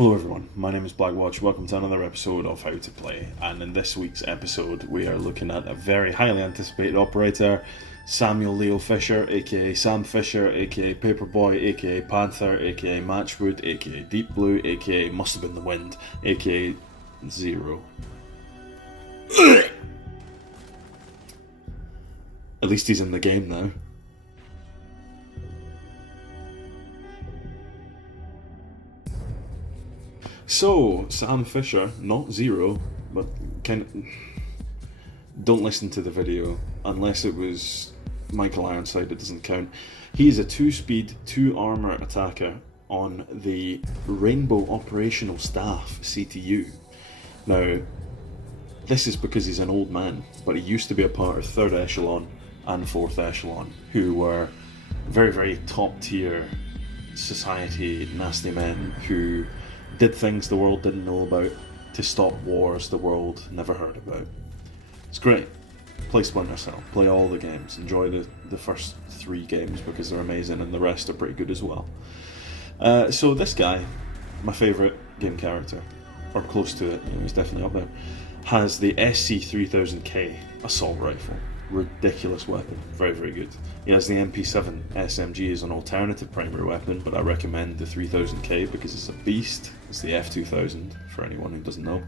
Hello everyone, my name is Blackwatch. Welcome to another episode of How to Play, and in this week's episode we are looking at a very highly anticipated operator, Samuel Leo Fisher, aka Sam Fisher, aka Paperboy, aka Panther, aka Matchwood, aka Deep Blue, aka Must Have Been the Wind, aka Zero. At least he's in the game now. So, Sam Fisher, not Zero, but don't listen to the video unless it was Michael Ironside, it doesn't count. He's a 2-speed, 2-armor attacker on the Rainbow Operational Staff CTU. Now, this is because he's an old man, but he used to be a part of 3rd Echelon and 4th Echelon, who were very, very top tier society nasty men who did things the world didn't know about to stop wars the world never heard about. It's great. Play Splinter Cell. Play all the games. Enjoy the first 3 games because they're amazing and the rest are pretty good as well. So this guy, my favourite game character, or close to it, he's definitely up there, has the SC3000K assault rifle. Ridiculous weapon. Very, very good. He has the MP7 SMG as an alternative primary weapon, but I recommend the 3000K because it's a beast. It's the F2000 for anyone who doesn't know.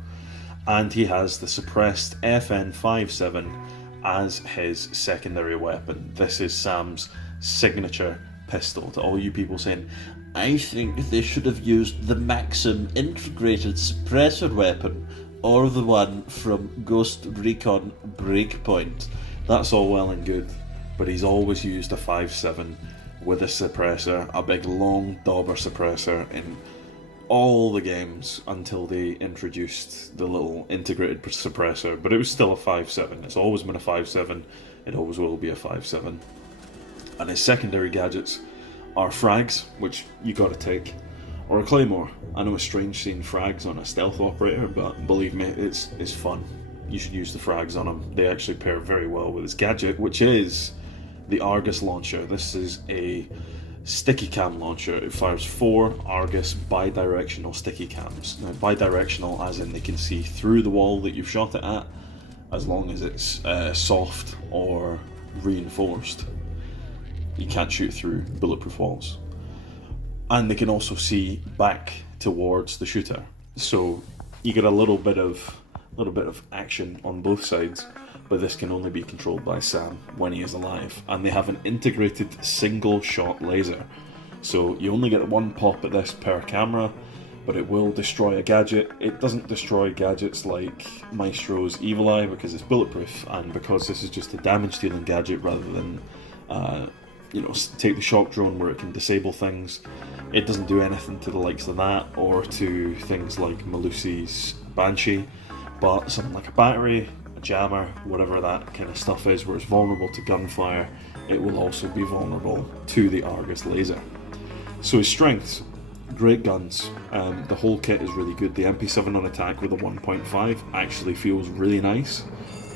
And he has the suppressed FN57 as his secondary weapon. This is Sam's signature pistol. To all you people saying, I think they should have used the Maxim integrated suppressor weapon or the one from Ghost Recon Breakpoint. That's all well and good, but he's always used a 5.7 with a suppressor, a big long dauber suppressor in all the games until they introduced the little integrated suppressor, but it was still a 5.7. It's always been a 5.7, it always will be a 5.7. And his secondary gadgets are frags, which you gotta take, or a claymore. I know it's strange seeing frags on a stealth operator, but believe me, it's fun. You should use the frags on him. They actually pair very well with his gadget, which is the Argus launcher. This is a sticky cam launcher. It fires 4 Argus bi-directional sticky cams. Now, bi-directional as in they can see through the wall that you've shot it at, as long as it's soft or reinforced. You can't shoot through bulletproof walls. And they can also see back towards the shooter. So you get a little bit of action on both sides, but this can only be controlled by Sam when he is alive. And they have an integrated single shot laser, so you only get 1 pop at this per camera, but it will destroy a gadget. It doesn't destroy gadgets like Maestro's Evil Eye because it's bulletproof, and because this is just a damage dealing gadget rather than take the shock drone where it can disable things. It doesn't do anything to the likes of that or to things like Malusi's Banshee. But something like a battery, a jammer, whatever that kind of stuff is, where it's vulnerable to gunfire, it will also be vulnerable to the Argus laser. So his strengths, great guns. The whole kit is really good. The MP7 on attack with a 1.5 actually feels really nice,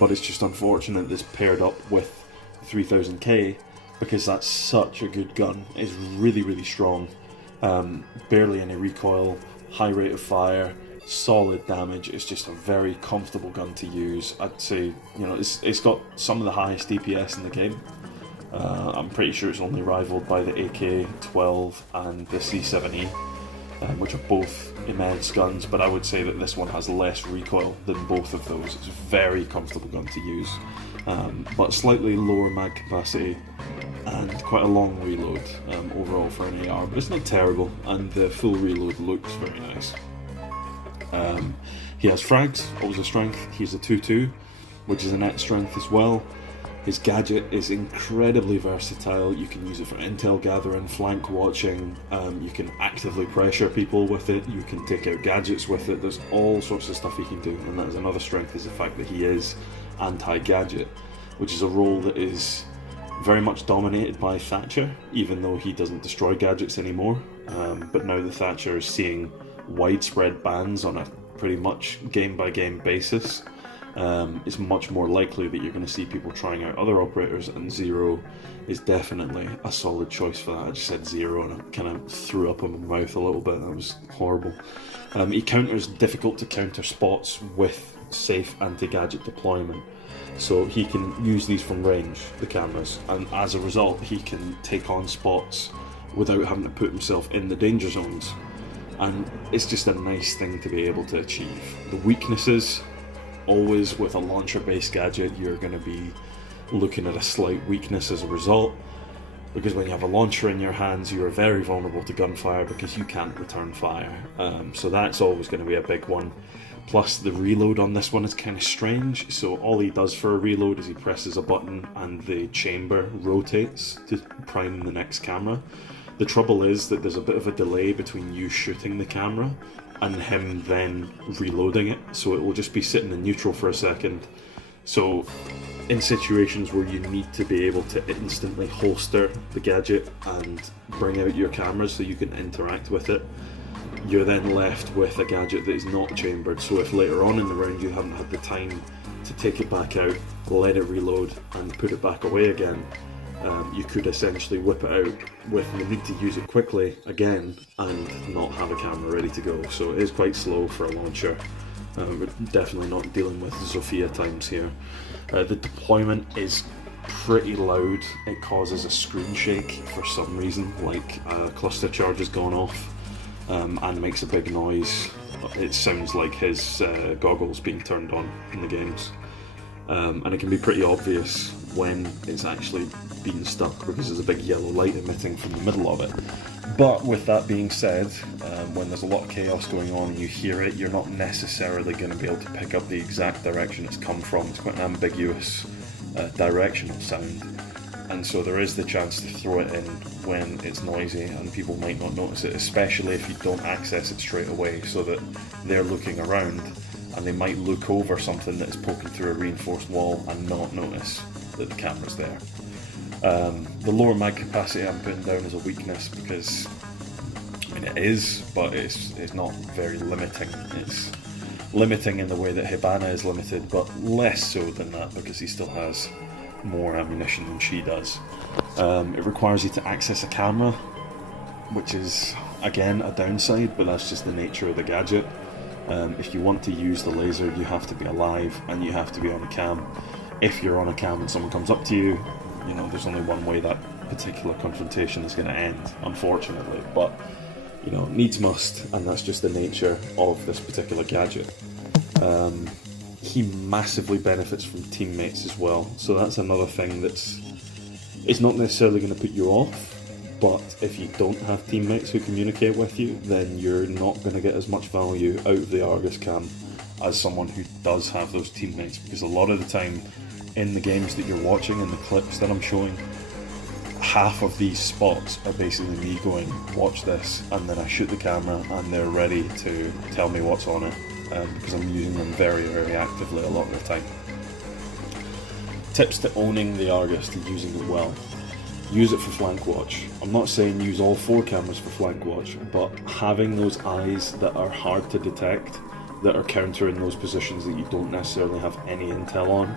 but it's just unfortunate that it's paired up with 3000K because that's such a good gun. It's really, really strong. Barely any recoil, high rate of fire, solid damage. It's just a very comfortable gun to use. I'd say, it's got some of the highest DPS in the game. I'm pretty sure it's only rivaled by the AK-12 and the C7E, which are both immense guns, but I would say that this one has less recoil than both of those. It's a very comfortable gun to use, but slightly lower mag capacity and quite a long reload overall for an AR, but it's not terrible, and the full reload looks very nice. He has frags, always a strength. He's a 2-2, which is a net strength as well. His gadget is incredibly versatile. You can use it for intel gathering, flank watching, you can actively pressure people with it, you can take out gadgets with it. There's all sorts of stuff he can do, and that is another strength, is the fact that he is anti-gadget, which is a role that is very much dominated by Thatcher, even though he doesn't destroy gadgets anymore. But now the Thatcher is seeing widespread bans on a pretty much game by game basis. it's much more likely that you're going to see people trying out other operators, and Zero is definitely a solid choice for that. I just said Zero and I kind of threw up in my mouth a little bit. That was horrible. He counters difficult to counter spots with safe anti-gadget deployment. So he can use these from range, the cameras, and as a result he can take on spots without having to put himself in the danger zones. And it's just a nice thing to be able to achieve. The weaknesses, always with a launcher-based gadget, you're going to be looking at a slight weakness as a result, because when you have a launcher in your hands, you are very vulnerable to gunfire because you can't return fire. So that's always going to be a big one. Plus the reload on this one is kind of strange. So all he does for a reload is he presses a button and the chamber rotates to prime the next camera. The trouble is that there's a bit of a delay between you shooting the camera and him then reloading it. So it will just be sitting in neutral for a second. So in situations where you need to be able to instantly holster the gadget and bring out your camera so you can interact with it, you're then left with a gadget that is not chambered. So if later on in the round you haven't had the time to take it back out, let it reload and put it back away again, you could essentially whip it out with the need to use it quickly again and not have a camera ready to go. So it is quite slow for a launcher. We're definitely not dealing with Zofia times here. The deployment is pretty loud. It causes a screen shake for some reason, like a cluster charge has gone off, and makes a big noise. It sounds like his goggles being turned on in the games. And it can be pretty obvious when it's actually being stuck because there's a big yellow light emitting from the middle of it. But with that being said, when there's a lot of chaos going on and you hear it, you're not necessarily going to be able to pick up the exact direction it's come from. It's quite an ambiguous directional sound, and so there is the chance to throw it in when it's noisy and people might not notice it, especially if you don't access it straight away, so that they're looking around and they might look over something that is poking through a reinforced wall and not notice that the camera's there. The lower mag capacity I'm putting down as a weakness because, I mean, it is, but it's not very limiting. It's limiting in the way that Hibana is limited, but less so than that because he still has more ammunition than she does. It requires you to access a camera, which is, again, a downside, but that's just the nature of the gadget. If you want to use the laser, you have to be alive and you have to be on a cam. If you're on a cam and someone comes up to you, you know, there's only one way that particular confrontation is going to end, unfortunately, but, you know, needs must, and that's just the nature of this particular gadget. He massively benefits from teammates as well, so that's another thing it's not necessarily going to put you off, but if you don't have teammates who communicate with you, then you're not going to get as much value out of the Argus cam as someone who does have those teammates, because a lot of the time in the games that you're watching, in the clips that I'm showing, half of these spots are basically me going, watch this, and then I shoot the camera and they're ready to tell me what's on it, because I'm using them very, very actively a lot of the time. Tips to owning the Argus, to using it well. Use it for flank watch. I'm not saying use all 4 cameras for flank watch, but having those eyes that are hard to detect, that are countering those positions that you don't necessarily have any intel on,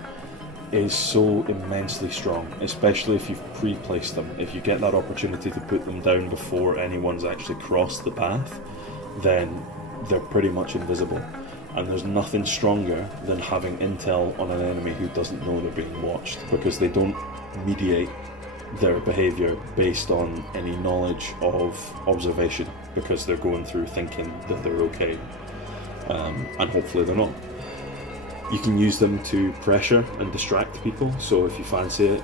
is so immensely strong, especially if you've pre-placed them. If you get that opportunity to put them down before anyone's actually crossed the path, then they're pretty much invisible. And there's nothing stronger than having intel on an enemy who doesn't know they're being watched, because they don't mediate their behaviour based on any knowledge of observation, because they're going through thinking that they're okay, and hopefully they're not. You can use them to pressure and distract people, so if you fancy it,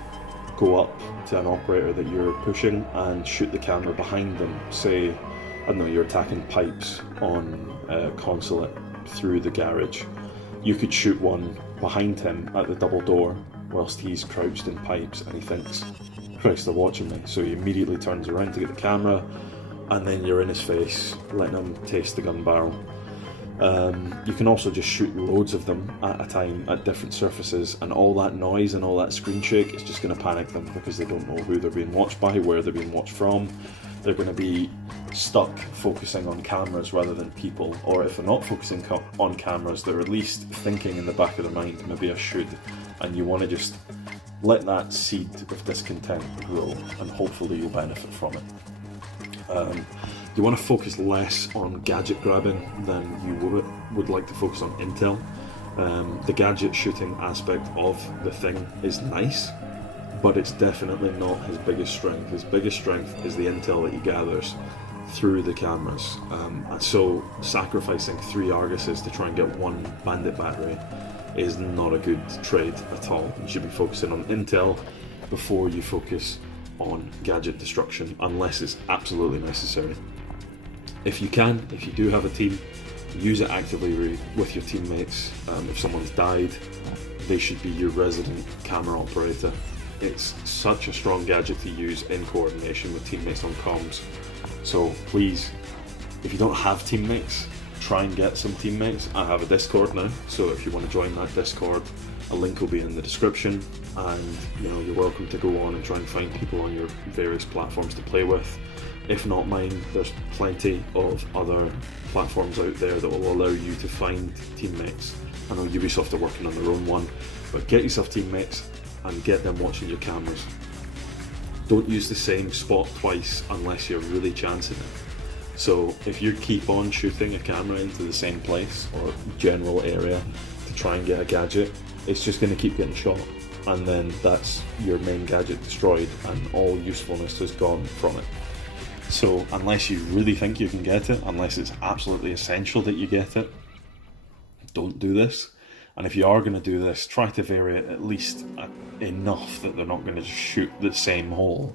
go up to an operator that you're pushing and shoot the camera behind them. Say, I don't know, you're attacking pipes on a consulate through the garage. You could shoot one behind him at the double door whilst he's crouched in pipes and he thinks, Christ, they're watching me. So he immediately turns around to get the camera, and then you're in his face, letting him taste the gun barrel. You can also just shoot loads of them at a time at different surfaces, and all that noise and all that screen shake is just going to panic them, because they don't know who they're being watched by, where they're being watched from. They're going to be stuck focusing on cameras rather than people, or if they're not focusing on cameras, they're at least thinking in the back of their mind, maybe I should, and you want to just let that seed of discontent grow, and hopefully you'll benefit from it. You want to focus less on gadget grabbing than you would like to focus on intel. The gadget shooting aspect of the thing is nice, but it's definitely not his biggest strength. His biggest strength is the intel that he gathers through the cameras. And so sacrificing 3 Arguses to try and get 1 bandit battery is not a good trade at all. You should be focusing on intel before you focus on gadget destruction, unless it's absolutely necessary. If you do have a team, use it actively with your teammates. If someone's died, they should be your resident camera operator. It's such a strong gadget to use in coordination with teammates on comms. So please, if you don't have teammates, try and get some teammates. I have a Discord now, so if you want to join that Discord, a link will be in the description, and you're welcome to go on and try and find people on your various platforms to play with. If not mine, there's plenty of other platforms out there that will allow you to find teammates. I know Ubisoft are working on their own one, but get yourself teammates and get them watching your cameras. Don't use the same spot twice unless you're really chancing it. So if you keep on shooting a camera into the same place or general area to try and get a gadget, it's just going to keep getting shot, and then that's your main gadget destroyed and all usefulness has gone from it. So unless you really think you can get it, unless it's absolutely essential that you get it, don't do this. And if you are going to do this, try to vary it at least enough that they're not going to just shoot the same hole.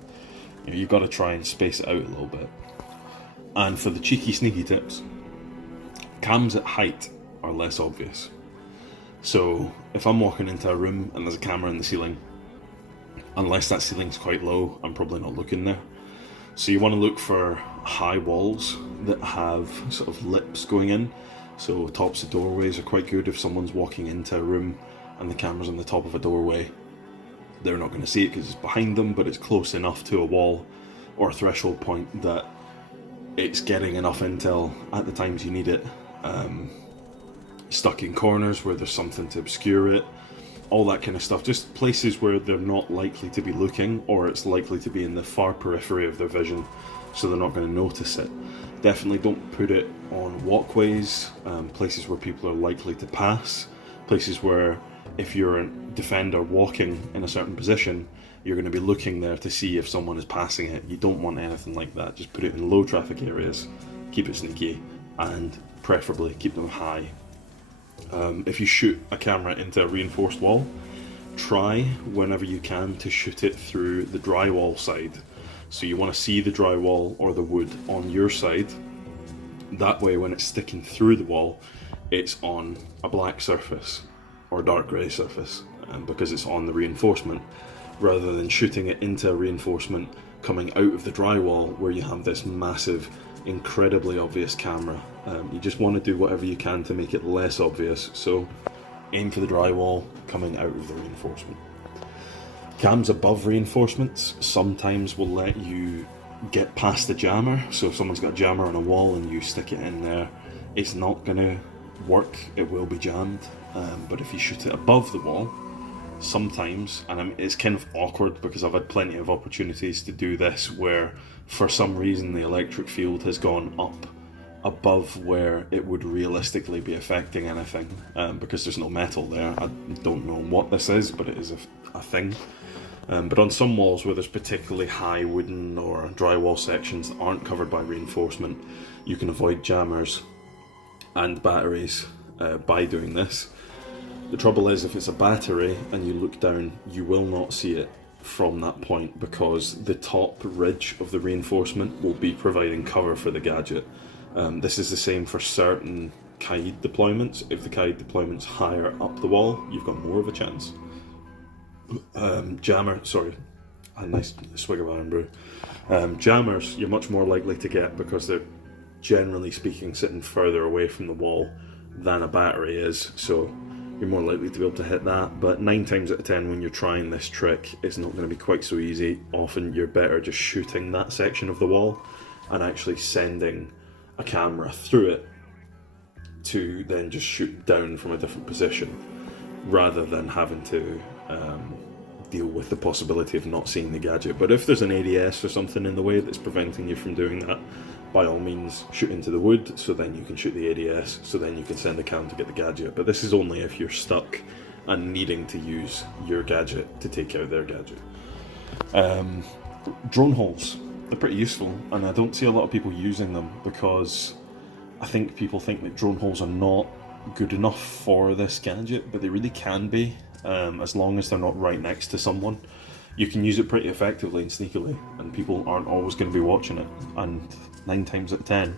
You've got to try and space it out a little bit. And for the cheeky sneaky tips, cams at height are less obvious. So if I'm walking into a room and there's a camera in the ceiling, unless that ceiling's quite low, I'm probably not looking there. So you want to look for high walls that have sort of lips going in. So tops of doorways are quite good. If someone's walking into a room and the camera's on the top of a doorway, they're not going to see it because it's behind them, but it's close enough to a wall or a threshold point that it's getting enough intel at the times you need it. Stuck in corners where there's something to obscure it, all that kind of stuff. Just places where they're not likely to be looking, or it's likely to be in the far periphery of their vision, so they're not going to notice it. Definitely don't put it on walkways, places where people are likely to pass, places where if you're a defender walking in a certain position, you're going to be looking there to see if someone is passing it. You don't want anything like that. Just put it in low traffic areas, keep it sneaky, and preferably keep them high. If you shoot a camera into a reinforced wall, try whenever you can to shoot it through the drywall side. So you want to see the drywall or the wood on your side. That way when it's sticking through the wall, it's on a black surface or dark grey surface, because it's on the reinforcement, rather than shooting it into a reinforcement coming out of the drywall where you have this massive, incredibly obvious camera. You just want to do whatever you can to make it less obvious, so aim for the drywall coming out of the reinforcement. Cams above reinforcements sometimes will let you get past the jammer, so if someone's got a jammer on a wall and you stick it in there, it's not going to work, it will be jammed. But if you shoot it above the wall, sometimes, and it's kind of awkward because I've had plenty of opportunities to do this where for some reason the electric field has gone up above where it would realistically be affecting anything, because there's no metal there. I don't know what this is, but it is a thing. But on some walls where there's particularly high wooden or drywall sections that aren't covered by reinforcement, you can avoid jammers and batteries by doing this. The trouble is, if it's a battery and you look down, you will not see it from that point because the top ridge of the reinforcement will be providing cover for the gadget. This is the same for certain Kaid deployments. If the Kaid deployment's higher up the wall, you've got more of a chance. A nice swig of Iron Brew. Jammers, you're much more likely to get because they're generally speaking sitting further away from the wall than a battery is, so you're more likely to be able to hit that. But 9 times out of 10 when you're trying this trick, it's not going to be quite so easy. Often you're better just shooting that section of the wall and actually sending a camera through it to then just shoot down from a different position, rather than having to deal with the possibility of not seeing the gadget. But if there's an ADS or something in the way that's preventing you from doing that, by all means shoot into the wood, so then you can shoot the ADS, so then you can send a cam to get the gadget. But this is only if you're stuck and needing to use your gadget to take out their gadget. Drone holes, they're pretty useful, and I don't see a lot of people using them because I think people think that drone holes are not good enough for this gadget, but they really can be, as long as they're not right next to someone. You can use it pretty effectively and sneakily, and people aren't always going to be watching it. And 9 times out of 10,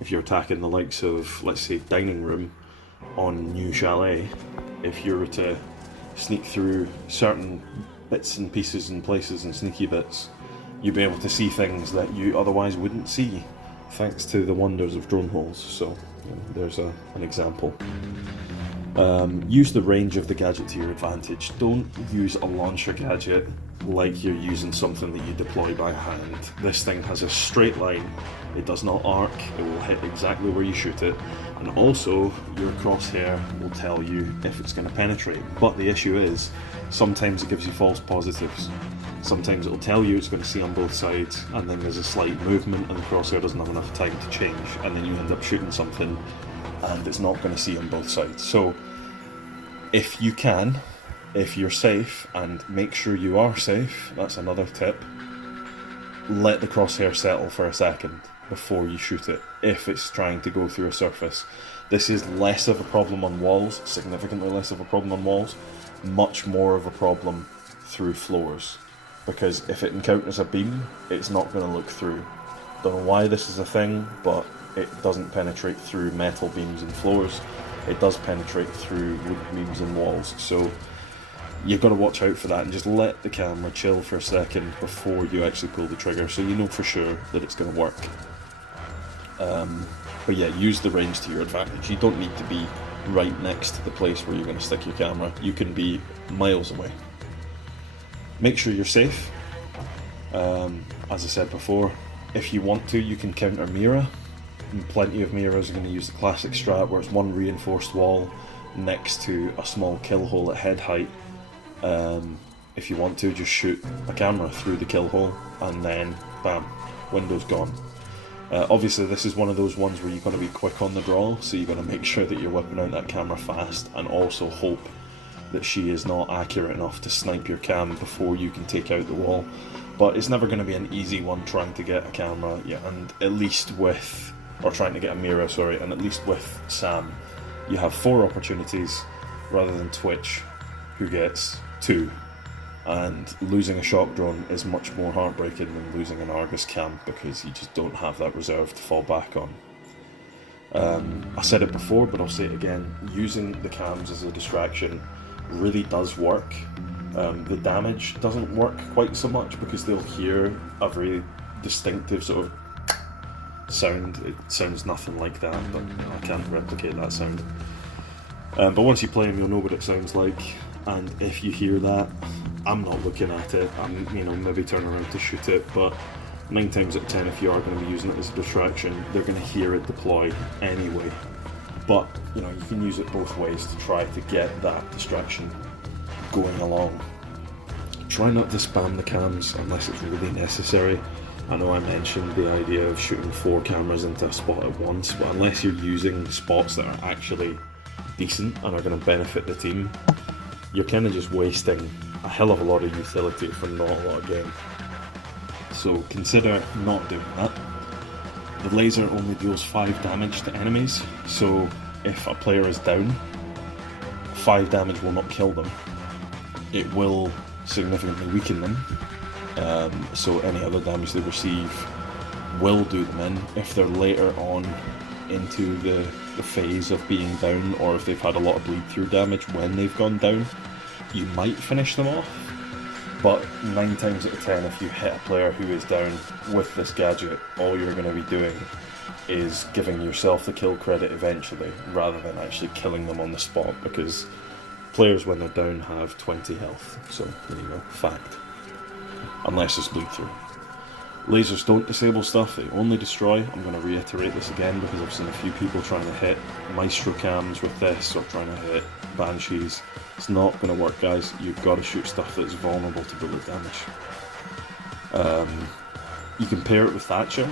if you're attacking the likes of, let's say, dining room on New Chalet, if you were to sneak through certain bits and pieces and places and sneaky bits, you'd be able to see things that you otherwise wouldn't see, thanks to the wonders of drone holes. So there's an example. Use the range of the gadget to your advantage. Don't use a launcher gadget like you're using something that you deploy by hand. This thing has a straight line, it does not arc, it will hit exactly where you shoot it, and also your crosshair will tell you if it's going to penetrate. But the issue is, sometimes it gives you false positives. Sometimes it'll tell you it's going to see on both sides, and then there's a slight movement and the crosshair doesn't have enough time to change, and then you end up shooting something and it's not going to see on both sides. So if you can, if you're safe, and make sure you are safe, that's another tip, let the crosshair settle for a second before you shoot it, if it's trying to go through a surface. This is less of a problem on walls, significantly less of a problem on walls, much more of a problem through floors, because if it encounters a beam, it's not going to look through. Don't know why this is a thing, but it doesn't penetrate through metal beams and floors. It does penetrate through wood beams and walls, so you've got to watch out for that, and just let the camera chill for a second before you actually pull the trigger, so you know for sure that it's going to work. But yeah, use the range to your advantage. You don't need to be right next to the place where you're going to stick your camera. You can be miles away. Make sure you're safe. As I said before, if you want to, you can counter Mira. And plenty of Miras are going to use the classic strat where it's one reinforced wall next to a small kill hole at head height. If you want to, just shoot a camera through the kill hole and then bam, window's gone. Obviously this is one of those ones where you've got to be quick on the draw, so you've got to make sure that you're whipping out that camera fast, and also hope that she is not accurate enough to snipe your cam before you can take out the wall. But it's never going to be an easy one trying to get a camera, yeah, and at least with, or trying to get a Mira, sorry, and at least with Sam, you have 4 opportunities rather than Twitch, who gets 2. And losing a shock drone is much more heartbreaking than losing an Argus cam, because you just don't have that reserve to fall back on. I said it before, but I'll say it again, using the cams as a distraction really does work. The damage doesn't work quite so much because they'll hear a very distinctive sort of sound. It sounds nothing like that, but I can't replicate that sound. But once you play them, you'll know what it sounds like, and if you hear that, I'm not looking at it, I'm maybe turn around to shoot it, but 9 times out of 10, if you are going to be using it as a distraction, they're going to hear it deploy anyway. But you can use it both ways to try to get that distraction going along. Try not to spam the cams unless it's really necessary. I know I mentioned the idea of shooting 4 cameras into a spot at once, but unless you're using spots that are actually decent and are going to benefit the team, you're kind of just wasting a hell of a lot of utility for not a lot of game. So consider not doing that. The laser only deals 5 damage to enemies, so if a player is down, 5 damage will not kill them. It will significantly weaken them, so any other damage they receive will do them in. If they're later on into the phase of being down, or if they've had a lot of bleed through damage when they've gone down, you might finish them off. But 9 times out of 10, if you hit a player who is down with this gadget, all you're going to be doing is giving yourself the kill credit eventually, rather than actually killing them on the spot, because players when they're down have 20 health, so there you go, fact. Unless it's bleed through. Lasers don't disable stuff, they only destroy. I'm going to reiterate this again because I've seen a few people trying to hit Maestro cams with this, or trying to hit Banshees. It's not going to work, guys. You've got to shoot stuff that's vulnerable to bullet damage. You can pair it with Thatcher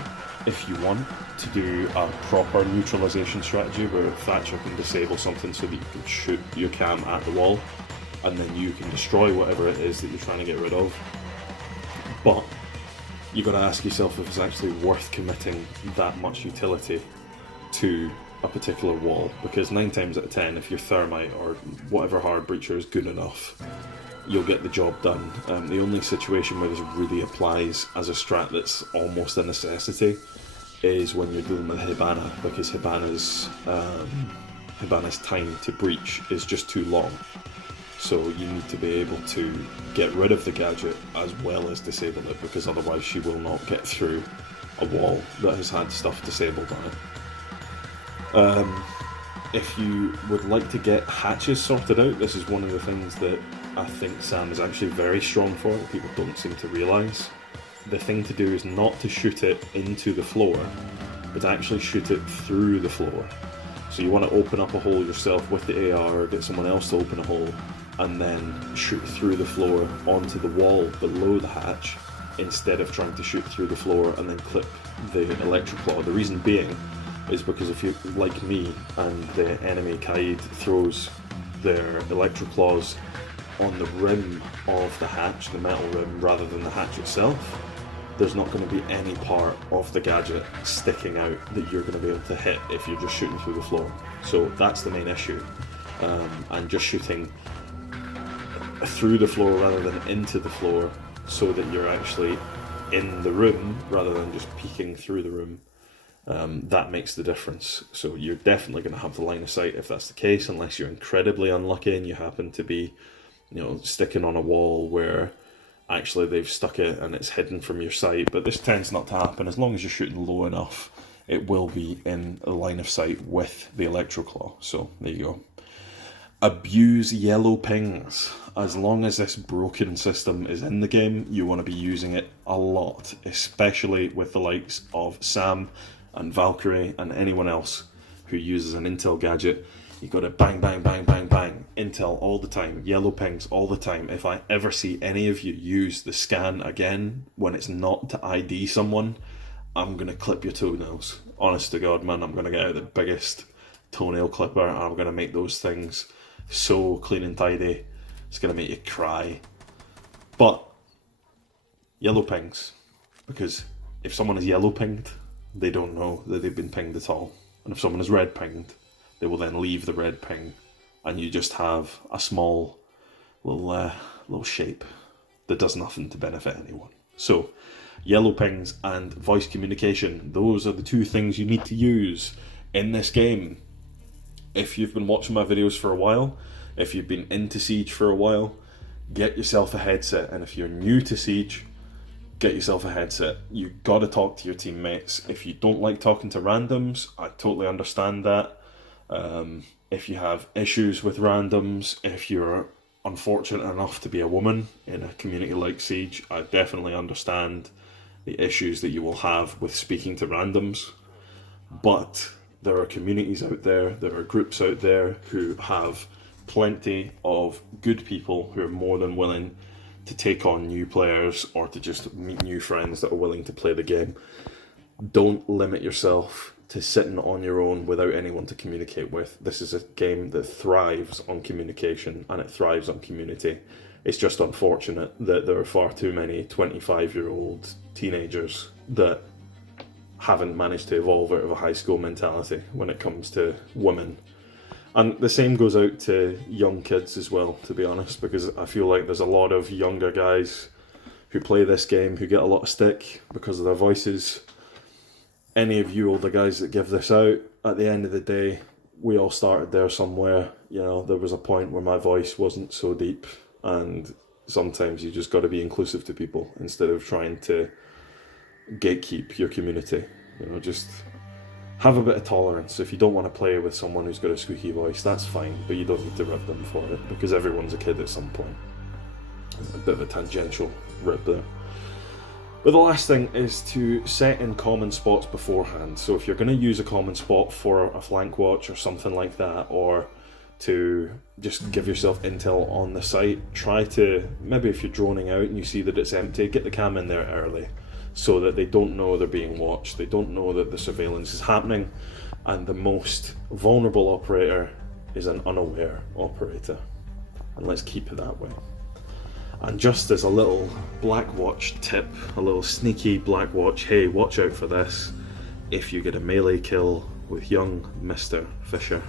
if you want to do a proper neutralization strategy where Thatcher can disable something so that you can shoot your cam at the wall and then you can destroy whatever it is that you're trying to get rid of. But you've got to ask yourself if it's actually worth committing that much utility to a particular wall, because 9 times out of 10, if your thermite or whatever hard breacher is good enough, you'll get the job done. The only situation where this really applies as a strat that's almost a necessity is when you're dealing with Hibana, because Hibana's time to breach is just too long. So you need to be able to get rid of the gadget as well as disable it, because otherwise she will not get through a wall that has had stuff disabled on it. If you would like to get hatches sorted out, this is one of the things that I think Sam is actually very strong for, that people don't seem to realise. The thing to do is not to shoot it into the floor, but to actually shoot it through the floor. So you want to open up a hole yourself with the AR, or get someone else to open a hole, and then shoot through the floor onto the wall below the hatch, instead of trying to shoot through the floor and then clip the electroclaw. The reason being is because if you, like me, and the enemy Kaid throws their electroclaws on the rim of the hatch, the metal rim, rather than the hatch itself, there's not going to be any part of the gadget sticking out that you're going to be able to hit if you're just shooting through the floor. So that's the main issue. And just shooting through the floor rather than into the floor, so that you're actually in the room rather than just peeking through the room, that makes the difference. So you're definitely going to have the line of sight if that's the case, unless you're incredibly unlucky and you happen to be, sticking on a wall where actually they've stuck it and it's hidden from your sight. But this tends not to happen. As long as you're shooting low enough, it will be in a line of sight with the electroclaw. So there you go. Abuse yellow pings. As long as this broken system is in the game, you want to be using it a lot, especially with the likes of Sam and Valkyrie and anyone else who uses an intel gadget. You got to bang, bang, bang, bang, bang, intel all the time, yellow pings all the time. If I ever see any of you use the scan again when it's not to ID someone, I'm going to clip your toenails. Honest to God, man, I'm going to get out the biggest toenail clipper and I'm going to make those things so clean and tidy. It's going to make you cry. But yellow pings, because if someone is yellow pinged, they don't know that they've been pinged at all. And if someone is red pinged, they will then leave the red ping, and you just have a small little shape that does nothing to benefit anyone. So yellow pings and voice communication, those are the two things you need to use in this game. If you've been watching my videos for a while, if you've been into Siege for a while, get yourself a headset. And if you're new to Siege, get yourself a headset. You've got to talk to your teammates. If you don't like talking to randoms, I totally understand that. If you have issues with randoms, if you're unfortunate enough to be a woman in a community like Siege, I definitely understand the issues that you will have with speaking to randoms. But there are communities out there, there are groups out there who have plenty of good people who are more than willing to take on new players or to just meet new friends that are willing to play the game. Don't limit yourself to sitting on your own without anyone to communicate with. This is a game that thrives on communication and it thrives on community. It's just unfortunate that there are far too many 25-year-old teenagers that haven't managed to evolve out of a high school mentality when it comes to women. And the same goes out to young kids as well, to be honest, because I feel like there's a lot of younger guys who play this game who get a lot of stick because of their voices. Any of you older guys that give this out, at the end of the day, we all started there somewhere. There was a point where my voice wasn't so deep, and sometimes you just got to be inclusive to people instead of trying to gatekeep your community. Just have a bit of tolerance. If you don't want to play with someone who's got a squeaky voice, that's fine, but you don't need to rib them for it, because everyone's a kid at some point. A bit of a tangential rib there. But the last thing is to set in common spots beforehand. So if you're going to use a common spot for a flank watch or something like that, or to just give yourself intel on the site, try to, maybe if you're droning out and you see that it's empty, get the cam in there early so that they don't know they're being watched, they don't know that the surveillance is happening, and the most vulnerable operator is an unaware operator. And let's keep it that way. And just as a little Blackwatch tip, a little sneaky Blackwatch, hey, watch out for this. If you get a melee kill with young Mr. Fisher,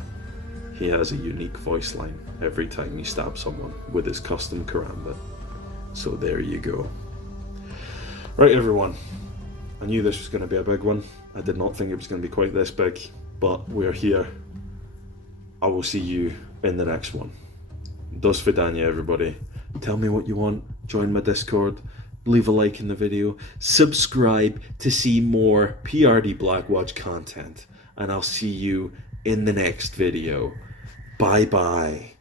he has a unique voice line every time he stabs someone with his custom karambit. So there you go. Right everyone, I knew this was going to be a big one. I did not think it was going to be quite this big, but we're here. I will see you in the next one. Do svidaniya, everybody. Tell me what you want, join my Discord, leave a like in the video, subscribe to see more PRD Blackwatch content, and I'll see you in the next video. Bye bye.